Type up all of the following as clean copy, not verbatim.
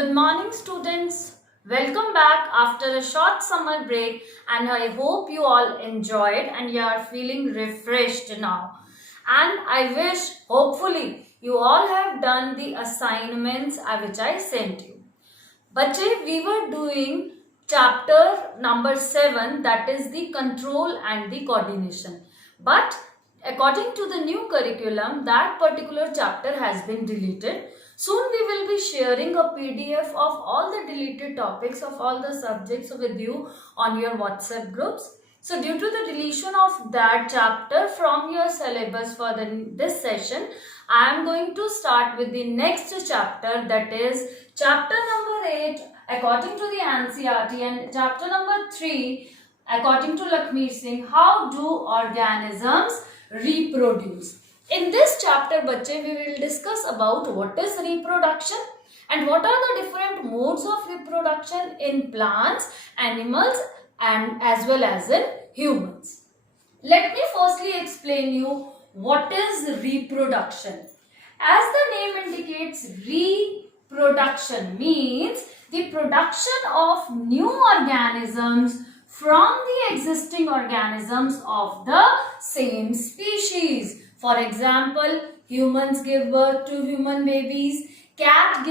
Good morning, students. Welcome back after a short summer break, and I hope you all enjoyed and you are feeling refreshed now. And I wish, hopefully, you all have done the assignments which I sent you. Bache, we were doing chapter number 7, that is the control and the coordination. But according to the new curriculum, that particular chapter has been deleted. Soon we will be sharing a PDF of all the deleted topics of all the subjects with you on your WhatsApp groups. So due to the deletion of that chapter from your syllabus for this session, I am going to start with the next chapter, that is chapter number 8 according to the NCERT and chapter number 3 according to Lakshmi Singh, how do organisms reproduce. In this chapter, bache, we will discuss about what is reproduction and what are the different modes of reproduction in plants, animals and as well as in humans. Let me firstly explain you what is reproduction. As the name indicates, reproduction means the production of new organisms from the existing organisms of the same species. For example, humans give birth to human babies, cats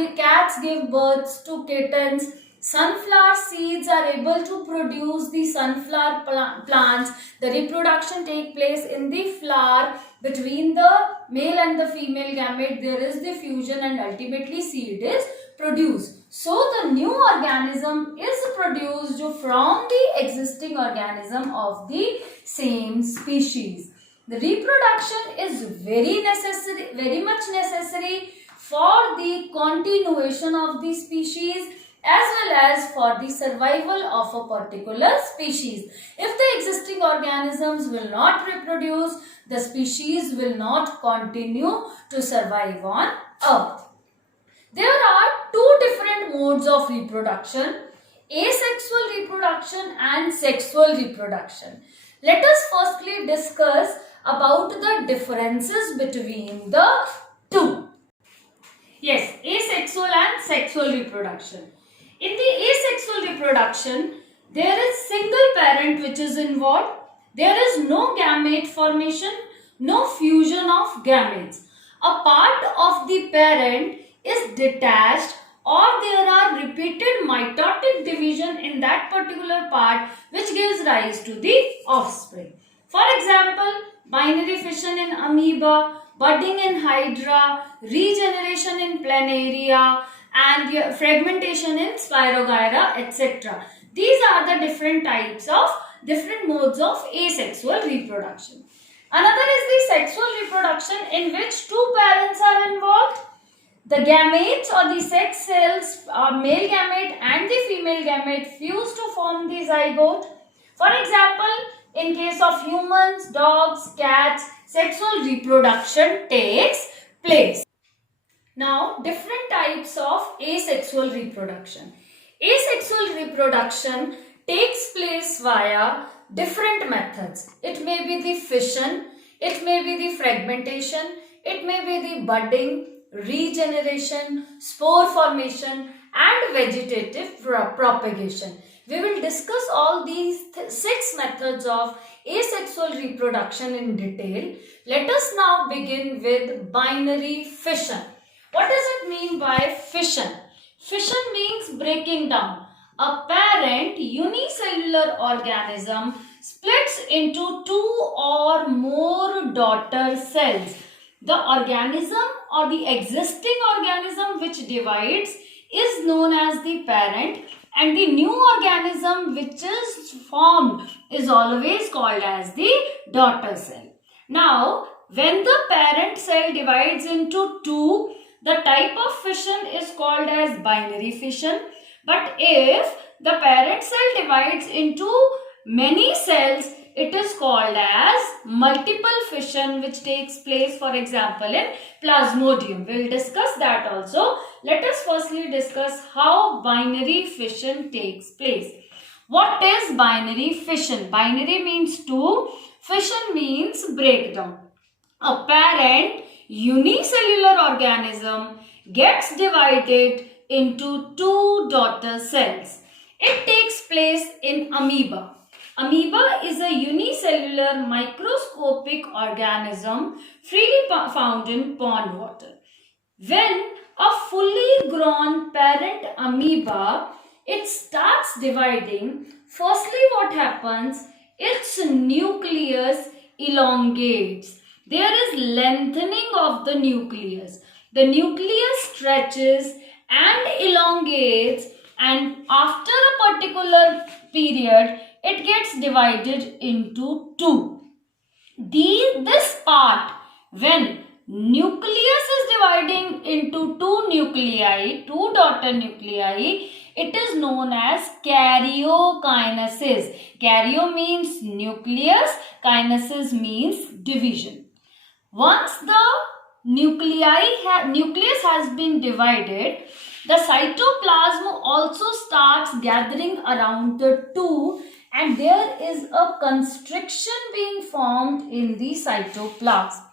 give birth to kittens, sunflower seeds are able to produce the sunflower plants. The reproduction takes place in the flower between the male and the female gamete. There is the fusion and ultimately seed is produced. So the new organism is produced from the existing organism of the same species. The reproduction is very much necessary for the continuation of the species as well as for the survival of a particular species. If the existing organisms will not reproduce, the species will not continue to survive on Earth. There are two different modes of reproduction, asexual reproduction and sexual reproduction. Let us firstly discuss about the differences between the two. Yes, asexual and sexual reproduction. In the asexual reproduction, there is single parent which is involved. There is no gamete formation, no fusion of gametes. A part of the parent is detached or there are repeated mitotic division in that particular part which gives rise to the offspring. For example, binary fission in amoeba, budding in hydra, regeneration in planaria, and fragmentation in Spirogyra, etc. These are the different modes of asexual reproduction. Another is the sexual reproduction in which two parents are involved. The gametes or the sex cells, male gamete and the female gamete, fuse to form the zygote. For example, in case of humans, dogs, cats, sexual reproduction takes place. Now, different types of asexual reproduction. Asexual reproduction takes place via different methods. It may be the fission, it may be the fragmentation, it may be the budding, regeneration, spore formation and vegetative propagation. We will discuss all these 6 methods of asexual reproduction in detail. Let us now begin with binary fission. What does it mean by fission? Fission means breaking down. A parent unicellular organism splits into 2 or more daughter cells. The organism or the existing organism which divides is known as the parent, and the new organism which is formed is always called as the daughter cell. Now, when the parent cell divides into 2, the type of fission is called as binary fission. But if the parent cell divides into many cells, it is called as multiple fission which takes place, for example, in Plasmodium. We will discuss that also. Let us firstly discuss how binary fission takes place. What is binary fission? Binary means 2. Fission means breakdown. A parent unicellular organism gets divided into two daughter cells. It takes place in amoeba. Amoeba is a unicellular microscopic organism freely found in pond water. When a fully grown parent amoeba, it starts dividing. Firstly, what happens? Its nucleus elongates. There is lengthening of the nucleus. The nucleus stretches and elongates, and after a particular period, it gets divided into two. This part, when nucleus is dividing into two nuclei, two daughter nuclei, it is known as karyokinesis. Karyo means nucleus, kinesis means division. Once the nucleus has been divided, the cytoplasm also starts gathering around the two, and there is a constriction being formed in the cytoplasm.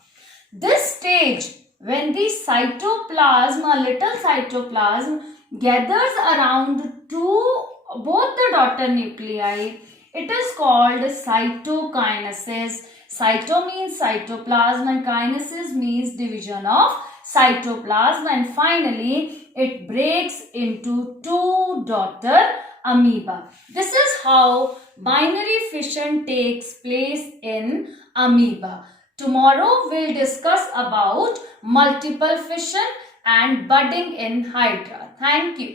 This stage, when the cytoplasm, a little cytoplasm, gathers around both the daughter nuclei, it is called cytokinesis. Cyto means cytoplasm and kinesis means division of cytoplasm, and finally it breaks into two daughter amoeba. This is how binary fission takes place in amoeba. Tomorrow we'll discuss about multiple fission and budding in hydra. Thank you.